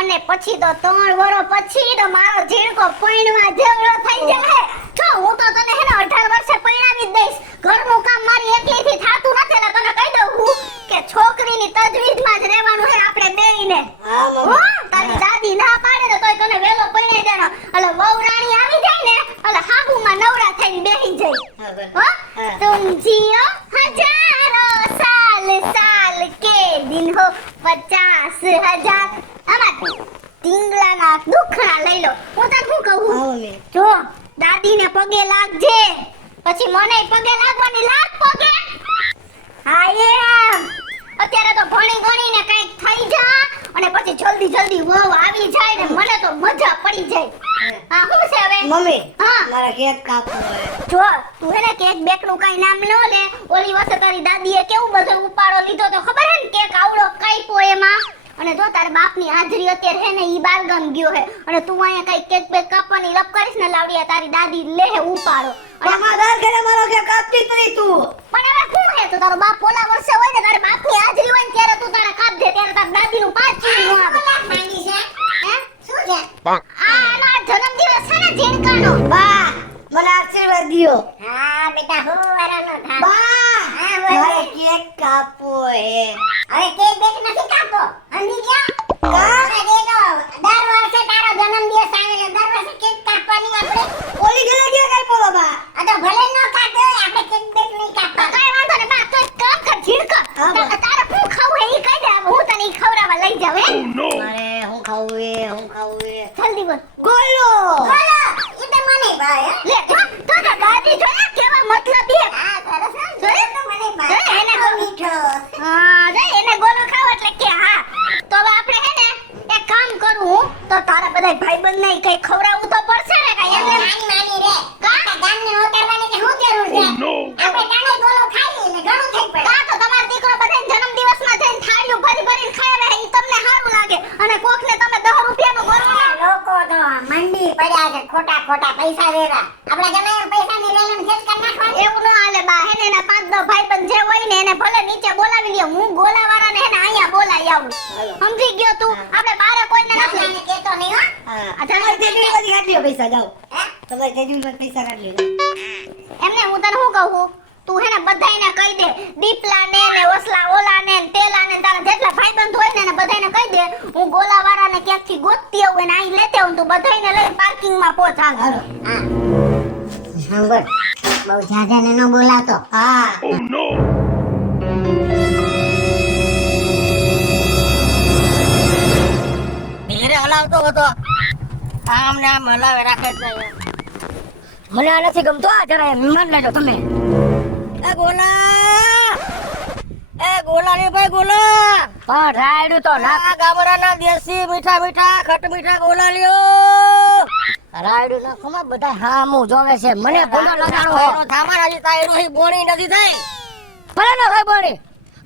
અને પછી તો 3 વર્ષ પછી તો મારો ઝીણકો પૈણવા જેવડો થઈ જાય તો હું તો તને હે ને 18 વર્ષે પૈણાવી જ દઈશ. ઘરનું કામ મારી એકલીથી થાતું નથી એટલે તને કહી દઉં હું કે છોકરીની તજવીજમાં જ રહેવાનું હે આપણે બેયને. હા મમ્મી. હો તારી દાદી ના પાડે ને તોય તને વેલો પૈણાઈ દેવાનો. એટલે વહુ રાણી આવી જાય ને એટલે હાબુમાં નવરા થઈને બેહી જાય. હો તુમ જીઓ હજારો સાલ સાલ કે દિન હો 50,000. આમાં ટીંગલાના દુખણા લઈ લો. હું તને શું કહું? હા મમ્મી. જો દાદીને પગે લાગજે પછી મને પગે લાગવાની લાગ પગે. હા એમ અત્યારે તો ભણી ગણીને કઈક થઈ જા અને પછી જલ્દી જલ્દી વહુ આવી જાય ને મને તો મજા પડી જાય. હા શું છે હવે? મમ્મી હા મારા કેક કાપવું છે. જો તું હે ને કેક બેક નું કઈ નામ ન લે. ઓલી વખતે તારી દાદીએ કેવું બધો ઉપાડો લીધો તો ખબર હે ને કેક આવડો કાપ્યો એમાં. અને જો તારા બાપની હાજરી અત્યારે હે ને ઈ બારગામ ગયો હે અને તું અહીંયા કઈ કેક બેક કાપવાની લપ કરીશ ને લાવડિયા તારી દાદી લે ઉપાડો. અને મારા ઘરે મારો કેક કાપતી તરી તું. પણ હવે શું હે તો તારો બાપ ઓલા વર્ષે હોય ને તારા બાપની હાજરી હોય ને ત્યારે તું તારા કાપ દે ત્યારે તારી દાદીનું પાછું ન આવે. માંગી છે હે શું છે? આનો જન્મદિવસ છે ને ઝીણકાનો. બા મને આશીર્વાદ દિયો. હા બેટા હું વરાનો થા. બા હા બોલ. મારે કેક કાપવો હે. હવે કેક બેક નથી કાપો. સમજી ગયા? હવે દેજો. દર વર્ષે તારો જન્મદિવસ આવે એટલે દર વર્ષે કેક કાપવાની આપણે. ઓલી ઘરે કેક કાપ્યો બા. આ તો ભલે ન કાપે આપણે કેક બેક નહીં કાપવા. કાઈ વાંધો ને બા તો એક કામ કર ઝીણકા. હા, બા. તારે શું ખાવું હે ઈ કહી દે હું તને ઈ ખવડાવવા લઈ જાવ હે. મારે હું ખાવું હે જલ્દી બોલ. ગોલો. બોલો ઈ તો મને ભાઈ લે જો તો દાદી જોયા કેવા મતલબી હે. હા સરસ જોયા તો મને ભાઈ એને મીઠો. હા જો એને ગોલો ખાવ એટલે કે હા તો હવે આપણે હે ને એક કામ કરું હું તો તારા બધાય ભાઈબંધ ને કઈ ખવડાવવું તો પડશે ને કઈ એમ માની રે કા ગામને ઉતારવાની કે હું જરૂર છે આપણે કાને ગોલો ખાઈ લે ઘણું થઈ પડે કા તો તમારો દીકરો બધાય જન્મદિવસમાં જઈને થાળીઓ ભરી ભરીને ખાવે ઈ તમને સારું લાગે અને કોકને તમે 10 રૂપિયાનું ગોળવા લોકો તો મંડી પડ્યા છે ખોટા ખોટા પૈસા વેરા આપણે ગમે એમ પૈસાની રેલમ ખેંચ કરી નાખવાની એવું ન હાલે બા હે ને એના 5-10 ભાઈબંધ જે હોય ને એને ભલે નીચે બોલાવી લ્યો હું ગોલાવાળાને હે ને અહીંયા બોલાવી આવું સમજી ગયો તું આપણે બારે કોઈને નથી કેતો નહીં હો હા તમારે તેજુલમાંથી કાઢ લ્યો પૈસા જાઓ. તમારે તેજુલમાંથી પૈસા કાઢ લ્યો. એમને હું તને શું કહું તું હે ને બધાયને કહી દે દીપલા ને ઓસલા ઓલા ને તેલા ને તારા જેટલા ભાઈબંધ હોય ને બધાયને કહી દે હું ગોલાવાળાને ક્યાંકથી ગોતતી આવું ને અહીં લેતે આવું તું બધાયને લઈને પાર્કિંગમાં પહોંચ હાલ. હાલો. હા સાંભળ બહુ જાજાને ન બોલાતો. હા ધીરે હલાવતો હતો આમ ને આમ હલાવે રાખે જ નહીં. મને આ નથી ગમતો આ જરા મહેમાન લેજો તમે. એ ગોલા ને ભાઈ ગોલા પણ રાયડું તો ના ગામડાના દેશી મીઠા મીઠા ખટ મીઠા ગોલા લ્યો. રાયડું ના ખમા બધા હામું જોવે છે મને ગોલા લગાડો હે થામારા જી તાયરો હી બોણી નથી થઈ ભલે ન હોય બોણી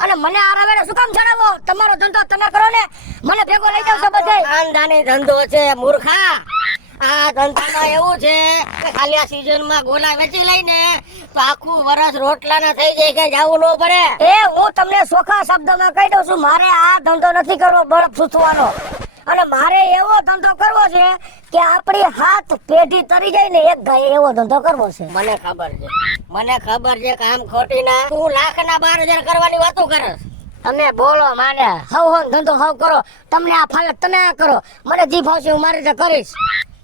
અને મને આ રવેડે શું કામ જણાવો તમારો ધંધો તમે કરો ને મને ભેગો લઈ જાવ છો બધે. ખાનદાની ધંધો છે મૂર્ખા. આ ધંધામાં એવું છે કે ખાલી આ સીઝનમાં ગોલા વેચી લઈને તો આખું વરસ રોટલાના થઈ જાય કે જાવું ન પડે. એ હું તમને સોખા શબ્દમાં કહી દઉં છું મારે આ ધંધો નથી કરવો બરફ સૂસવાનો અને મારે એવો ધંધો કરવો છે કે આપણી હાથ પેઢી તરી જાય ને એક ગાય એવો ધંધો કરવો છે. મને ખબર છે કામ ખોટી ના તું 1,12,000 કરવાની વાતો કરસ. તમે બોલો માને હવ ધંધો હવ કરો તમને આ ફાવે તમે આ કરો મને જી ફાવશે હું મારી રીતે કરીશ.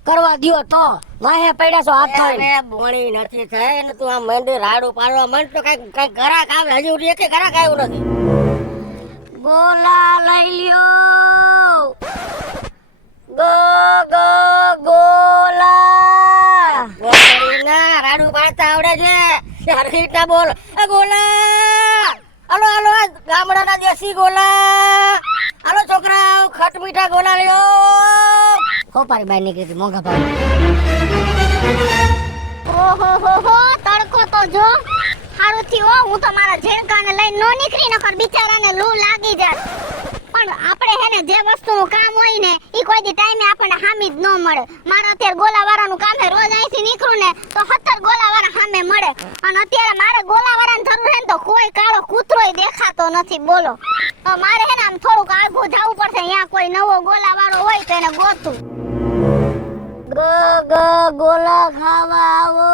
કરવા દિયો તો વાહે પડ્યા છો હાથ થાળીને બોણી નથી થઈ ને તું આ મંડી રાડું પાડવા મંડ તો કઈ ઘરાક આવે હજી ઉડી એક ઘરાક આવ્યું નથી. ગોલા લઈ લ્યો ગોલા ના રાડું પાડતા આવડે છે હરખી ના બોલ એ ગોલા હાલો હાલો ગામડાના દેશી ગોલા હાલો છોકરાઓ ખટ મીઠા ગોલા લ્યો. ખોપારી બાઈ નીકળી મોંઘા ભાવ. ઓહો હો તડકો તો જો હારું થયું હું તો મારા ઝેણકાને લઈને નો નીકળી નકર બિચારાને લૂ લાગી જાય. પણ પણ આપણે હે ને જે વસ્તુનું કામ હોય ને ઈ કોઈ દી ટાઈમે આપણને હામી જ ન મળે. મારે અત્યારે ગોલાવાળાનું કામ હે, રોજ અહીંથી નીકળું ને તો 17 ગોલાવાળા સામે મળે, અને અત્યારે મારે ગોલાવાળાને જરૂર હે ને તો કોઈ કાળો કૂતરોય દેખાતો નથી. બોલો, તો મારે હે ને આમ થોડુંક આગું જવું પડશે, અહીંયા કોઈ નવો ગોલાવાળો હોય તો એને ગોતું. ગોલા ખાવા આવો.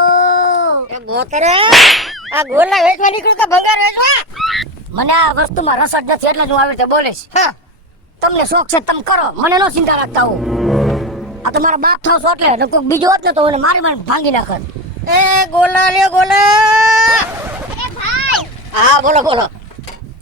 એ ગોતરે આ ગોલા વેચવા નીકળ્યું કે ભંગાર વેચવા? મને આ વસ્તુમાં રસ જ નથી એટલે જ હું આવી રીતે બોલીશ. હા, તમને શોખ છે તમે કરો, મને નો ચિંતા રાખતા હો. આ તો મારા બાપ થાવ છો એટલે ને કોઈ બીજો હોત ને તો એને મારી મારી ભાંગી નાખત. એ ગોલા લ્યો ગોલા. એ ભાઈ, હા બોલો બોલો.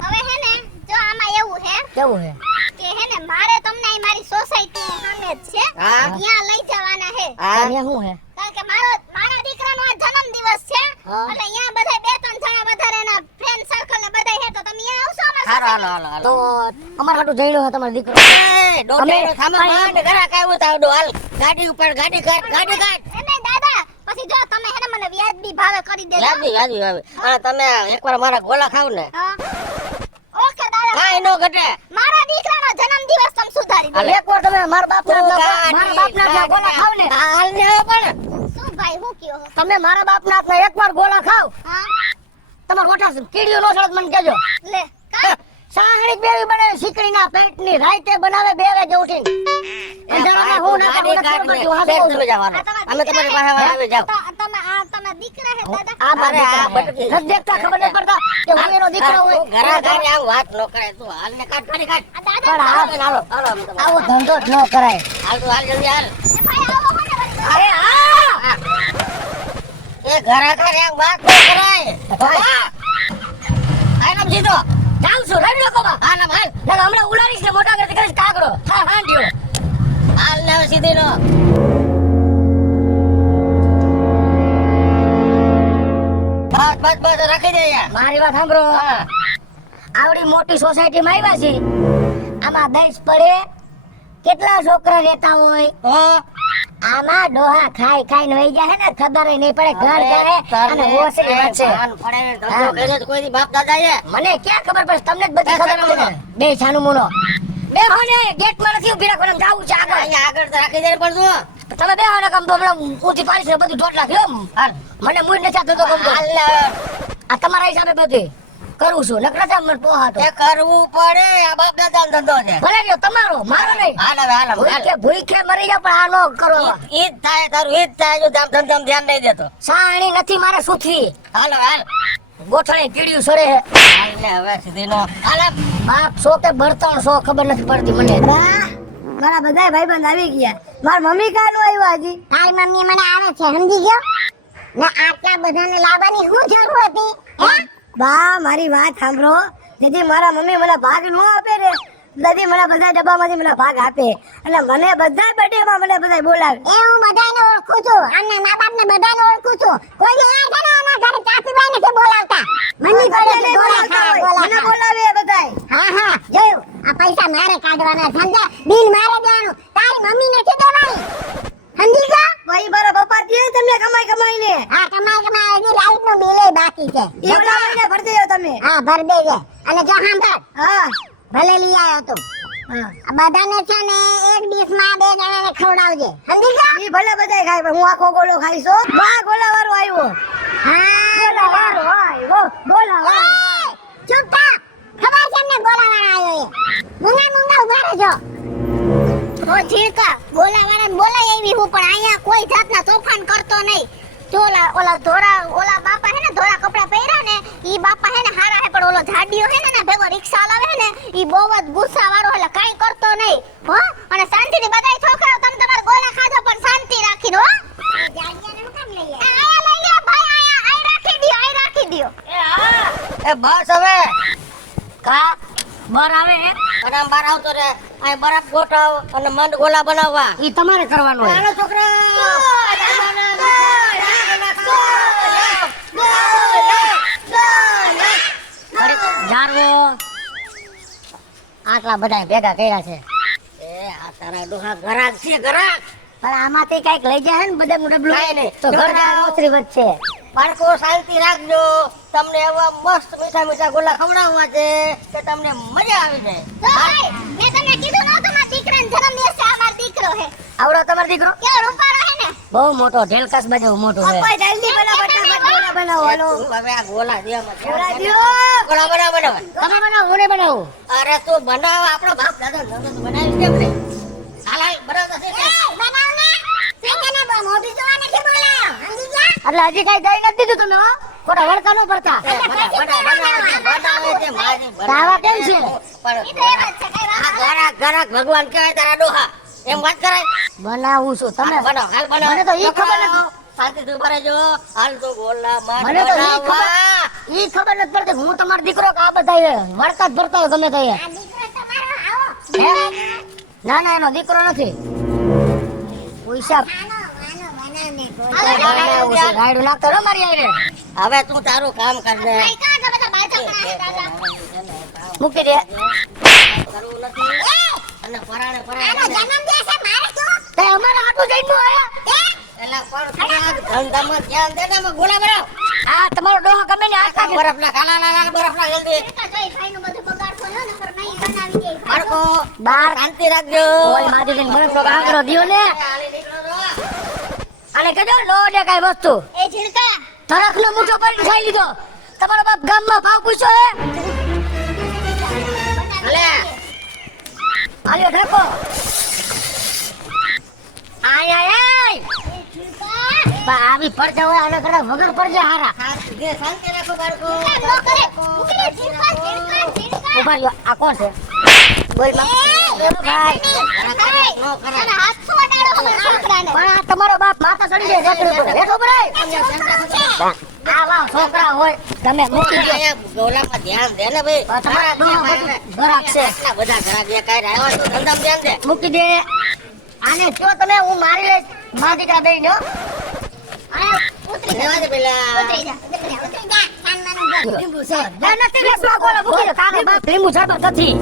હવે હે ને જો આમાં એવું હે કેવું હે? કે હે ને મારે તમને અહીં મારી સોસાયટી સામે જ છે, હા. ત્યાં લઈ જવાના હે. હા, અહીંયા શું હે? કારણ કે મારા દીકરાનો આ જન્મદિવસ છે, હા. એટલે અહીંયા બધાય 2-3 જણા વધારે એના ફ્રેન્ડ સર્કલ ને બધાય હે, તો તમે અહીંયા આવશો અમારા હાલો સાથે? હાલો હાલો તો હાલો. અમારા હાટુ જઈડો હે તમારો દીકરો. એ ડોક્ટરનો સામાન માંડ ઘરાક આવ્યો તો આવડો હાલ. ગાડી ઉપર ગાડી કાઢ ગાડી કાઢ. એ નહીં દાદા, પછી જો તમે હે ને મને વ્યાજબી ભાવે કરી દેજો. યાદી યાદી આવે. અને તમે એકવાર મારા ગોલા ખાવ ને હા. ઓકે દાદા, કાઈ નો ઘટે. મારા દીકરાનો જન્મદિવસ તમે સુધારી દો. હાલે. એકવાર તમે મારા બાપના ગોલા ખાવ ને, હાલ ને હવે પણ. શું ભાઈ, હું કયો? તમે મારા બાપના હાથના એકવાર ગોલા ખાવ, હા, તમારો મોટા કીડીઓ નો સળત મને કહેજો. લે કાઈ સાહણી બેવી બનાવે શીકડીના પેટની, રાતે બનાવે 2 વાગે ઉઠીને. અંધારામાં હું ના ગાડી કાઢ ને. બેન તમે જવાનું. અમે તમારી પાસે આવી જાવ. તમે દીકરા હે દાદા? આ અરે આ બટકી. નથી દેખતા, ખબર નથી પડતા કે હું એનો દીકરો હોય. ઘરા ઘરે આમ વાત નો કરે તું. હાલ ને કાઢ ગાડી કાઢ. આ દાદા, પણ હાલો હાલો હાલો અમે તમારે. આવો ધંધો જ ન કરાય. હાલ તું હાલ જલ્દી હાલ. એ ભાઈ આવો મને વળી. અરે હા, એ ઘરા ઘરે આમ વાત નો કરાય. બાબા. આઈ નામ જીતો. જાઉં છું, રેડી રાખો બા. હાલ આમ હાલ. નકર હમણાં ઉલારીશ ને મોટા કરતી કરીશ કાગડો. હા હાંડ્યો. હાલ ને હવે સીધી નો. બસ બસ બસ રાખી દે યાર. મારી વાત સાંભળો. હા. આવડી મોટી સોસાયટીમાં આવ્યા છે, આમાં દઈશ પડે કેટલા છોકરા રહેતા હોય. તો આમાં ડોહા ખાઈ ખાઈને વહી જાય ને, ખબર નહીં પડે ઘર કરે અને ઓસરી વચ્ચે. કાન પડે ને ધંધો કર્યો તો કોઈ દી બાપ દાદા એ. મને ક્યાં ખબર પડે, તમને જ બધી ખબર પડે. બે છાનું મુનો બે હોને ગેટમાં નથી ઉભી રાખો, જાવું છે આગળ. અહીંયા આગળ તો રાખી દે પણ તું. તમે બે હોને કમ તો હમણાં ઊંચી પાડીશ ને બધું ઢોટ લાગ્યો. હાલ. મને મૂડ નથી થતો ગમતો. હાલ ને. આ તમારા હિસાબે બધું કરું છું, નકર નથી મને પોહાતો. એ કરવું પડે. આ બાપ દાદા નો ધંધો છે. ભલે રહ્યો તમારો, મારો નહીં. હાલ હવે હાલ હવે હાલ. ભૂખે મરી જાવ પણ આ નો કરો. ઈ જ થાય તારું ઈ જ થાય જો ધંધામાં ધ્યાન નહીં દેતો. સાણી નથી મારે સુથરી, હાલ હવે હાલ. ગોઠણે કીડ્યું સડે. હાલ ને હવે સીધી નો. હાલ આમ. બાપ સો કે બળતણ સો ખબર નથી પડતી મને. મારા બધા ભાઈબંધ આવી ગયા. મારા મમ્મી કાનું આવ્યા હજી. તારી મમ્મી મને આવે છે, સમજી ગયો ને? આટલા બધાને લાવવાની શું જરૂર હતી હે? બા મારી વાત સાંભળો. દીદી મારા મમ્મી મને ભાગ નો આપે રે. દાદી મને બધા ડબ્બામાંથી મને ભાગ આપે અને મને બધા બર્થડેમાં મને બધા બોલાવે. એ હું બધાને ઓળખું છું, અને મા બાપને બધાને ઓળખું છું. કોઈ યાર છે ને આના ઘરે ચાચીબાઈ નથી બોલાવતા. મમ્મી બધાને બોલાવતા હોય. મને બોલાવે બધાય. હા હા, જોયું. આ પૈસા મારે કાઢવાના, સમજ્યા? બિલ મારે દેવાનું, તારી મમ્મી નથી દેવાની. સમજી ગયા? ભાઈ મારા પપ્પા દે તમને કમાઈ કમાઈને. હા, કમાઈ એની લાઈટ નું બિલ બાકી છે. એવડા મહિને ભરી દેજો તમે. હા, ભર દેજે. અને જો સાંભળ, હા ભલે લઈ આવ્યો તું, હા. આ બધાને છે ને એક ડીશ માં 2 જણાને ખવડાવજે, સમજી ગયા? ઈ ભલે બધાય ખાય પણ હું આખો ગોળો ખાઈશ હો. બા ગોળા વાળો આવ્યો. હા, વાળો આવ્યો. ગોળા વાળો. એ, ચૂપ થા. ખબર છે એમને ગોલાવાળા આવ્યો એ. મૂંગા ઉભા રહેજો. ઓ ચીરકા, ગોલાવાળાને બોલાય આવી હું, પણ અહીંયા કોઈ જાતના તોફાન કરતો નહીં. જો ઓલા બાપા હે ને ધોળા કપડા પહેર્યા ને, ઈ બાપા હે ને હારા હે, પણ ઓલો જાડિયો હે ને ના ભેગો રિક્ષા લાવે ને, ઈ બહુ જ ગુસ્સા વાળો, એટલે કાઈ કરતો નહીં. હો, અને શાંતિથી બધાય છોકરાઓ તમે તમારા ગોલા ખાજો, પણ શાંતિ રાખીને હો. જાડિયાને હું કામ લઈ આવ્યા? આયા લઈ લ્યો ભાઈ, આયા રાખી દ્યો. એ બસ હવે. કા બર આવે હે? અને આમ બહાર આવતો રે. આ બરફ ગોઠવ અને મંડ ગોલા બનાવવા. ઈ તમારે કરવાનું હોય. હાલો છોકરા. જારવો આટલા બધા ભેગા કર્યા છે, એ આ તારા ડોહા ગરાક છે ગરાક. પણ આમાંથી કઈક લઈ જાય ને બધા ડબલું કાંઈ નહીં. તો ઘરના ઓસરી વચ્ચે. બાળકો શાંતિ રાખજો. તમને એવા મસ્ત મીઠા મીઠા ગોલા ખવડાવવા છે કે તમને મજા આવી જાય. ભાઈ, મેં જન્મદિવસ છે આ મારો દીકરો હે આવડો તમારો દીકરો કેવો રૂપાળો હે ને બહુ મોટો ઢેલકાસ બાજુ મોટો છે કોઈ જલ્દી પેલા ફટાફટ ગોળા બનાવો હાલો હવે આ ગોલા દે મને ગોળા દ્યો. ગોલા બનાવ તમે બનાવો હું નહીં બનાવું અરે તું બનાવ આપણો બાપ દાદા નતો તો બનાવી કેમ ને હાલ હાલ બનાવ તો એ બનાવ ને તને બહુ મોટી જોવા નથી બોલાયો સમજી ગયા એટલે હજી કઈ દઈ નથી દીધું તમે હો ખોટા વળકા નો પડતા તાવા કેમ છે ઈ તો એમ જ છે કઈ વાત ગરાક ભગવાન કહેવાય તારા ડોહા એમ વાત કરાય બનાવું છું તમે બનાવો હાલ બનાવો મને તો ઈ ખબર નથી શાંતિ થી ઉભા રહેજો હાલ તો ગોલા માર મને તો ઈ ખબર નથી પડતી હું તમારો દીકરો કા બધાય વળકા જ ભરતા હોય ગમે તો આ દીકરો તમારો આવો ના ના એનો દીકરો નથી પૈસા બનાવને રાયડું નાખતો રો મારી આઈને હવે તું તારું કામ કર ને કઈ કા બધા બાચા દાદા મૂકી દે કરવું નથી અને પરાણે આનો જન્મદિવસ છે મારે શું તે અમારા હાટુ જઈને આયા એ એલા પણ ધંધામાં ધ્યાન દે ને અમે ગોળા બનાવ હા તમારો ડોહો ગમે ને આખા બરફના ખાલા બરફના જલ્દી કા જોઈ ભાઈનું બધું બગાડતો ન નકર નહીં બનાવી દે બાળકો બાર શાંતિ રાખજો ઓય માજી દિન મને તો કામ કરો દિયો ને અને કજો લો દે કાઈ વસ્તુ એ ઝીલકા તરખનો મુઠો પડીને ખાઈ લીધો તમારો બાપ ગામમાં ભાવ પૂછ્યો હે અલે આલ્યો ઠેકો આય આય આય એ ઝીલકા બા આવી પડજા હોય આને કરા વગર પડજા હારા શાંતિ રાખો બાળકો નો કરે ઉકરે ઝીલકા ઝીલકા ઉભા રહ્યો આ કોણ છે બોલ ભાઈ નો કરાય અને હાથ છોડાડો હવે છોકરાને પણ આ તમારો બાપ માથા ચડી જાય નેકડ્યો તો હેઠો ભરાય આ વાવ છોકરા હોય તમે મૂકી દો અહીંયા ગોલામાં ધ્યાન દે ને ભાઈ તમારા ડોહા ઘરાક છે એટલા બધા ઘરાક એ કાઈ આવ્યા તો ધંધામાં ધ્યાન દે મૂકી દે આને જો તમે હું મારી લઈશ મા દીકરા બેન હો અને ઉતરી જા લેવા દે પેલા ઉતરી જા સાનમાનું લીંબુ છે ના નથી લેવા ગોલા મૂકી દે તારો બાપ લીંબુ શરબત નથી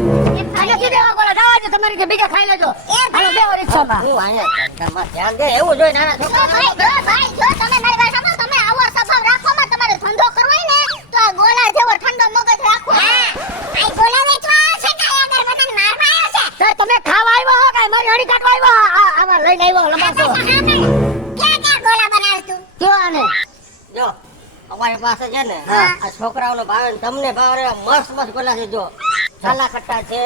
અને નથી દેવા ગોલા જવા દે તમારી કે બીજા ખાઈ લેજો હાલો બેહો રિક્ષામાં હું અહીંયા ધંધામાં ધ્યાન દે એવું જોઈ નાના જો ભાઈ જો તમે મારી વાત સાંભળો તમે આવો સ્વભાવ રાખો માં તમારે ધંધો કરવો હોય ને તો આ ગોળા જેવો ઠંડો મગજ રાખો આ ગોળા વેચવા છે કે આગળ બધાને મારવા આવ્યો છે તમે ખાવા આવ્યા હો કાઈ મારી હણી કાઢવા આવ્યા આવા લઈને આવ્યો લંબાસો ક્યાં ક્યાં ગોળા બનાવે તું જો આને જો અમારી પાસે છે ને આ છોકરાઓનો ભાવે ને તમને ભાવે મસ્ત મસ્ત ગોલા છે જો સાલા ખટ્ટા છે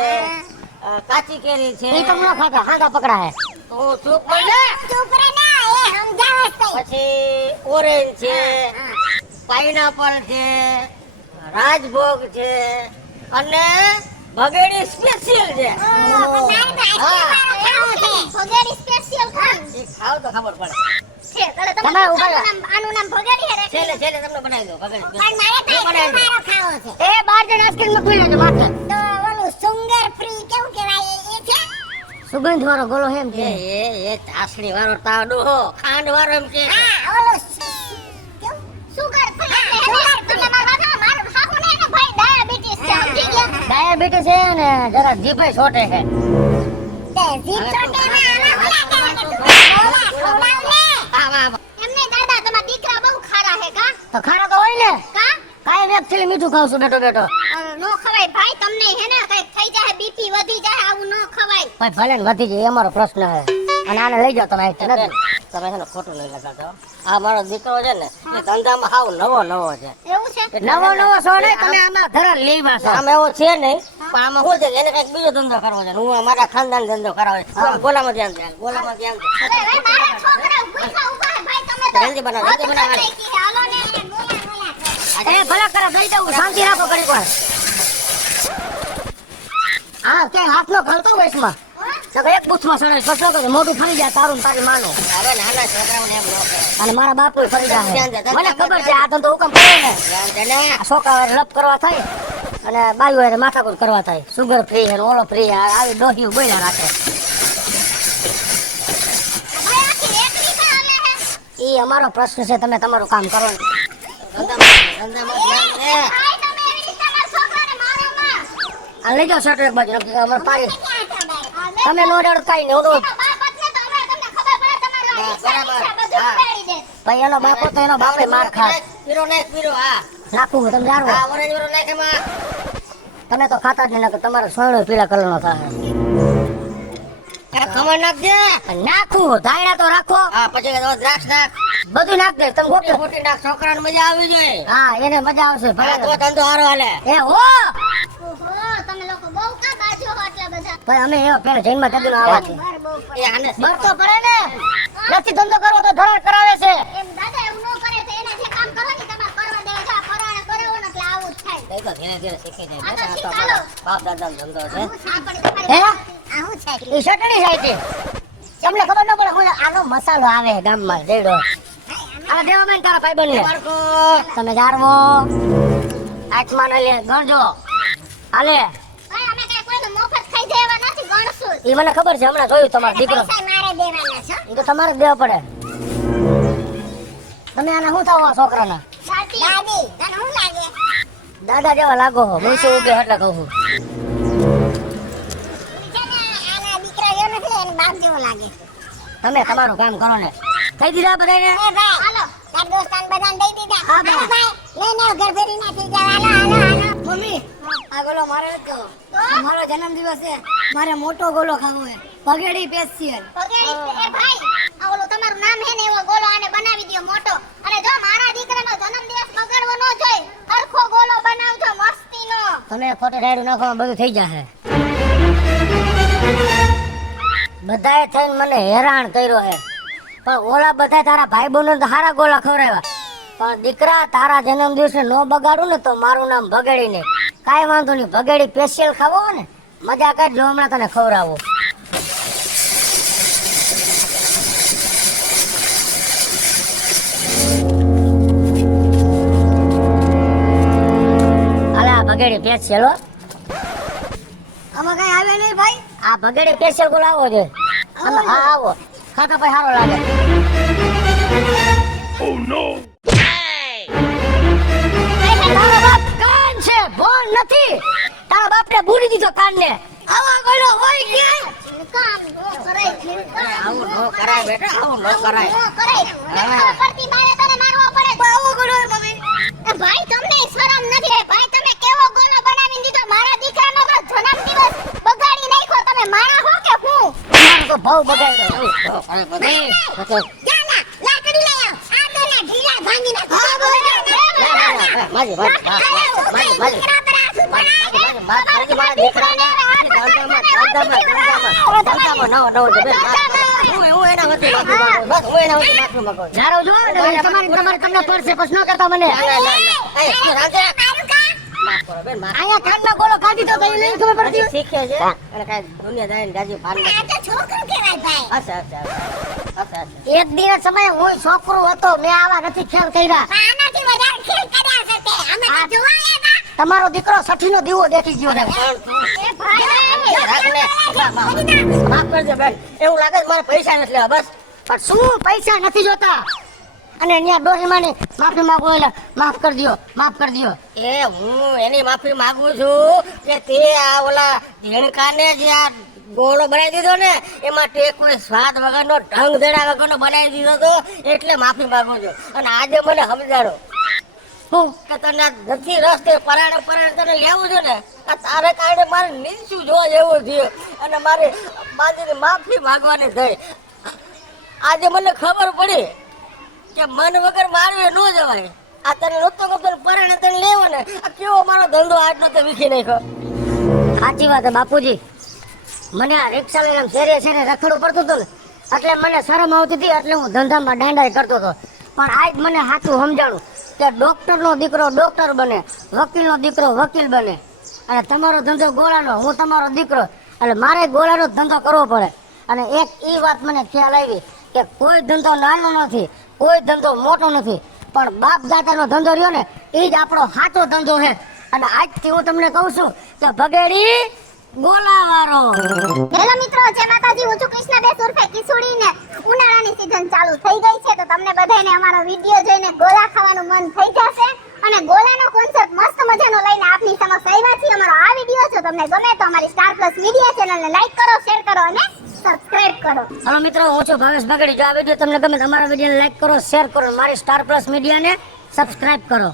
કાચી કેરી છે એ તમને ખાતા હાંડા પકડા હે તો ચૂપ બોલ ને ચૂપ રે ના એ સમજાવે છે પછી ઓરેન્જ છે પાઇનાપલ છે રાજભોગ છે અને ભગેડી સ્પેશિયલ છે ભોગેડી સ્પેશિયલ ખાન એ ખાવ તો ખબર પડે છે એટલે તમે તમે ઉભા રહો. આનું નામ ભોગેડી હે રે છેલ્લે છેલ્લે તમને બનાવી દો ભગેડી પણ મારે હું બનાવી દઉં. મારો ખાવો છે એ બાર જણ આઈસ્ક્રીમ માં પી લેજો માથે તો ઓલું સુંદર ફ્રી કેવું કહેવાય એ છે સુગંધ વાળો ગોળો એમ કે એ ચાસણી વાળો તાડો ખાંડ વાળો એમ કે હા ઓલું કેવું સુગર ફ્રી સુગર ફ્રી મારા બાપા મારો હાહુ ને એને ભાઈ ડાયાબિટીસ છે સમજી ગયા ડાયાબિટીસ છે ને જરા જીભે છોટે છે તે જીભ ચોટે માં આના ઓલા કરે કે તું ઓલા ખવડાવ ને આવા એમને દાદા તમારા દીકરા બહુ ખારા હે કા તો ખારા તો હોય ને કા કાઈ વેબ થી મીઠું ખાવ છું બેટો બેટો નો ખવાય ભાઈ તમને હે ને કઈ થઈ જાય બીપી વધી જાય આવું નો ખવાય ભાઈ ભલે ને વધી જાય એ અમારો પ્રશ્ન છે અને આને લઈ જાઓ તમે અહીંથી નથી તમે છે ને ખોટું નહીં લગાડો આ મારો દીકરો છે ને એ ધંધામાં હાવ નવો છે એવું છે નવો છો નહીં તમે આમાં ધરા લેવા છો આમ એવો છે નહીં પણ આમાં શું છે કે એને કઈક બીજો ધંધો કરવો છે હું અમારા ખાનદાન ધંધો કરાવે ગોલામાં ધ્યાન દે ગોલામાં ધ્યાન દે અરે ભાઈ મારા છોકરા ભૂખા ઉભા હે ભાઈ તમે તો જલ્દી બનાવો, જલ્દી બનાવો. હાલો ને ગોલા કરો એ ભલે કરે દઈ દઉં શાંતિ રાખો ઘડીક વાર હા કે હાથનો ખલતો વયસમાં તો એક બુથમાં સડે કશો કે મોટું ફરી જાય તારું ને તારી માનું હવે નાના છોકરાઓને એમ ન કરે અને મારા બાપુ ફરી જાય મને ખબર છે આ ધંધો હુકમ કરે ને આ છોકરા લપ કરવા થાય અને બાયુ હારે માથાકૂટ કરવા થાય સુગર ફ્રી અને ઓલો ફ્રી આવી ડોહી બોલ્યા રાખે ભાઈ આખી એકલી કા આલે હે ઈ અમારો પ્રશ્ન છે તમે તમારું કામ કરો ને ભાઈ તમે એવી રીતે મારા છોકરાને મારો માં આ લઈ જાઓ શર્ટ એક બાજુ નક્કી અમારે પાડી ક્યાં ચડાય તમે નો ડર કાઈ ને ઓલો બાપત ને તો હમણાં તમને ખબર પડે તમારો હિસાબ બધું ઉપાડી દે ભાઈ એનો બાપો તો એનો બાપે માર ખાય નાખું તમે જાણો તમે તો ખાતા જ નહીં તમારે સોયણો પીળા કલરનો થાય ખમણ નાખ દે. નાખું ધાયડા તો રાખો. હા પછી દ્રાક્ષ નાખ. બધું નાખ દે. તમે ખોટી ખોટી નાખ. છોકરાને મજા આવી જાય. હા એને મજા આવશે. ભલે તો ધંધો હારો હાલે. એ હો ઓહો તમે લોકો બહુ કા બાજો હો આટલા બધા. ભાઈ અમે એવો પેલા જૈનમાં કદું આવા છે. એ આને મરતો પડે ને. નથી ધંધો કરવો તો ધરાર કરાવે છે. એમ દાદા એવું ન કરે તો એને જે કામ કરો ને તમારે કરવા દેવા જા પરાણે કરાવો ને એટલે આવું જ થાય. એ તો ધીરે ધીરે શીખી જાય. આ તો શીખાલો. બાપ દાદાનો ધંધો છે. હે આ હું છે? એ ચટણી જાય છે. તમને ખબર ન પડે હું આનો મસાલો આવે ગામમાં જેડો. આ દેવા મેં તારા ભાઈબંધને. તમે જારવો. આત્મા ને લે ગણજો. હાલે. ભાઈ અમે કઈ કોઈનો મફત ખાઈ દેવા નથી ગણશું. ઈ મને ખબર છે હમણાં જોયું તમારો દીકરો. પૈસા મારે દેવાના છે. ઈ તો તમારે જ દેવા પડે. તમે આને શું થાવ આ છોકરાના? દાદી તને શું લાગે? દાદા જેવા લાગો હો. હું શું ઉગે એટલે કહું છું. આના દીકરા જેવો નથી એની બાપ જેવો લાગે. તમે તમારું કામ કરો ને. કહી દીધા બધાને? એ ભાઈ હાલો તાર દોસ્તાન બધાને દઈ દીધા. હા ભાઈ લઈને આવ ઘર ફેરી નાખી જાવ. હાલો હાલો હાલો. મમ્મી આ ગોલો મારે નથી ખાવો. મારો જન્મદિવસ છે, મારે મોટો ગોલો ખાવો છે, પગેડી સ્પેશિયલ. એ ભાઈ આ ઓલો તમારું નામ હે ને એવો ગોલો આને બનાવી દ્યો મોટો. અને જો મારા દીકરાનો જન્મદિવસ બગાડવો ન જોઈએ. સરખો ગોલો બનાવજો મસ્તીનો. તમે ખોટે રાયડું નાખવામાં બધું થઈ જશે. બધાએ થઈને મને હેરાન કર્યો છે, પણ ઓલા બધા તારા ભાઈ બહેનો તો સારા ગોલા ખવડાવ્યા. પણ દીકરા તારા જન્મદિવસે નો બગાડું ને તો મારું નામ ભગેડી નહીં. કાંઈ વાંધો નહીં, ભગેડી સ્પેશિયલ ખાવો હોય ને મજા કરજો, હમણાં તને ખવડાવું. અલા ભગેડી સ્પેશિયલ હો. આમાં કઈ આવે નહીં ભાઈ. આ ભગેડી સ્પેશિયલ ગોળ આવો છે. હા આવો ખાતા ભાઈ સારો લાગે. તારો બાપ કાન છે, ભોળ નથી. તારા બાપને ભૂલી દીધો કાનને. આવા ગોળો હોય ક્યાં? કામ નો કરાય આવું નો કરાય બેટા, આવું નો કરાય. નો કરાય. નકર પડતી બારે તને મારવો પડે. આવો ગોલો છે મમ્મી. એ ભાઈ તમને શરમ નથી? એ ભાઈ તમે કેવો ગોલો બનાવી દીધો? મારા દીકરાનો તો જન્મદિવસ બગાડી નાખ્યો. તમે મારા હો કે હું? તમારો તો ભાવ બગાડ્યો. જાના લાકડી લઈ આવ. આ તો ના ઢીલા ભાંગી નાખો. માજી મારા દીકરાને તમને પડશે પછી ન કરતા મને. અહીંયા કાનના ગોળો ખાધી તો કઈ નહીં ખબર પડતી. શીખે છે અને કાઈ દુનિયાદારી ગાજી ભાન નથી. આ તો છોકરો કહેવાય ભાઈ. અચ્છા. એક દિવસ સમય હું છોકરો હતો, મેં આવા નથી ખેલ કર્યા. આનાથી વધારે ખેલ કર્યા છે તે. અમે તો જોવાયા હતા. તમારો દીકરો 60 નો દીવો દેખી ગયો છે. એ ભાઈ માફ કરજો બેન, એવું લાગે છે મારે પૈસા નથી લેવા બસ. પણ શું પૈસા નથી જોતા? અને અહીંયા ડોહીમાની માફી માંગુ એટલે માફ કરી દ્યો. એ હું એની માફી માંગુ છું કે તે આ ઓલા ઝીણકાને જે આ ગોળો બનાવી દીધો ને એમાં તે કોઈ સ્વાદ વગરનો ઢંગ ધડા વગરનો બનાવી દીધો તો એટલે માફી માંગુ છું. અને આજે મને સમજાડો હું કે તને નથી રસ્તે પરાણે તને લેવું છે ને આ તારે કારણે મારે નીચું જોવા જેવું થયું અને મારે બાજુની માફી માંગવાની થઈ. આજે મને ખબર પડી કે મન વગર મારવે ન જવાય. આ તને નહોતો ગમતો પરાણે તને લેવો ને આ કેવો મારો ધંધો આટલો તો વીખી નાખ્યો. સાચી વાત છે બાપુજી, મને આ રિક્ષા લઈને શેરે રખડવું પડતું હતું ને એટલે મને શરમ આવતી હતી, એટલે હું ધંધામાં દાંડાઈ કરતો હતો. પણ આજ મને સાચું સમજાણું કે ડોક્ટરનો દીકરો ડોક્ટર બને, વકીલનો દીકરો વકીલ બને. અને તમારો ધંધો ગોળાનો, હું તમારો દીકરો, એટલે મારે ગોળાનો ધંધો કરવો પડે. અને એક એ વાત મને ખ્યાલ આવી કે કોઈ ધંધો નાનો નથી, કોઈ ધંધો મોટો નથી, પણ બાપ દાદાનો ધંધો રહ્યો ને એ જ આપણો સાચો ધંધો છે. અને આજથી હું તમને કહું છું કે ભગેડી ગોલાવાળો. હેલો મિત્રો, જય માતાજી. હું છું કૃષ્ણાબેન ઉર્ફે કિસુડી ને ઉનાળાની સીઝન ચાલુ થઈ ગઈ છે તો તમને બધાને અમારો વિડિયો જોઈને ગોલા ખાવાનું મન થઈ જશે. અને ગોલાનો કોન્સેપ્ટ મસ્ત મજાનો લઈને આપની સમક્ષ આવ્યા છીએ. અમારો આ વિડિયો જો તમને ગમે તો અમારી સ્ટાર પ્લસ મીડિયા ચેનલને લાઈક કરો, શેર કરો અને સબસ્ક્રાઇબ કરો. હાલો મિત્રો, હું છું ભાવેશ ભગેડી. જો આ વિડિયો તમને ગમે તો અમારા વિડિયોને લાઈક કરો, શેર કરો, મારી સ્ટાર પ્લસ મીડિયાને સબસ્ક્રાઇબ કરો.